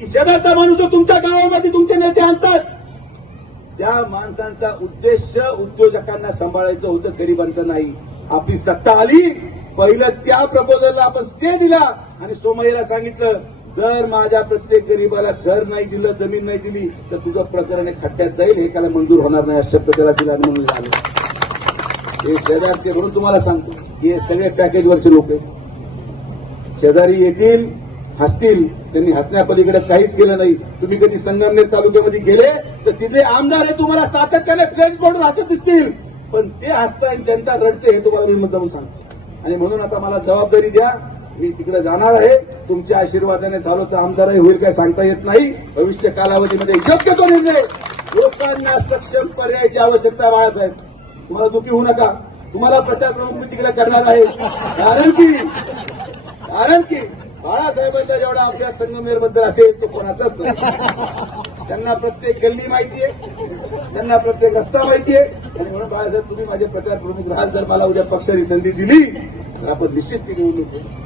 की शेजारचा माणूस जो तुमच्या गावामध्ये तुमचे नेते आणतात त्या माणसांचा उद्देश उद्योजकांना सांभाळायचं होतं गरिबांचं नाही. आपली सत्ता आली पहिलं त्या प्रपोजलला आपण स्टे दिला आणि सोमय्याला सांगितलं जर माझ्या प्रत्येक गरीबाला घर नाही दिलं जमीन नाही दिली तर तुझं प्रकरण हे खड्ड्यात जाईल हे एकाला मंजूर होणार नाही अशा शब्द त्याला दिला म्हणून झालं हे शेजारचे म्हणून तुम्हाला सांगतो हे सगळे पॅकेजवरचे लोक आहेत. शेजारी येतील हसतील. त्यांनी हसण्यापलीकडे काहीच केलं नाही. तुम्ही कधी संगमनेर तालुक्यामध्ये गेले तर तिथले आमदार हे तुम्हाला सातत्याने फ्रेंच बोर्डवर हसत दिसतील. पण ते हसतं जनता रडते हे तुम्हाला मी मुद्दाम सांगतो. आणि म्हणून आता मला जबाबदारी द्या. मी तिकडे जाणार आहे. तुमच्या आशीर्वादाने झालो तर आमदारही होईल काय सांगता येत नाही. भविष्य कालावधीमध्ये योग्य तो निर्णय. लोकांना सक्षम पर्यायाची आवश्यकता बाळासाहेब. तुम्हाला दुखी होऊ नका. तुम्हाला प्रचार प्रमुख मी तिकडे करणार आहे. कारण की कारण की बाळासाहेबांचा जेवढा अभ्यास संगमनेरबद्दल असेल तो कोणाचाच नाही त्यांना प्रत्येक गल्ली माहितीये त्यांना प्रत्येक रस्ता माहितीये म्हणून बाळासाहेब तुम्ही माझे प्रचार प्रमुख राहाल जर मला उद्या पक्षाची संधी दिली तर आपण निश्चित ती निवडणूक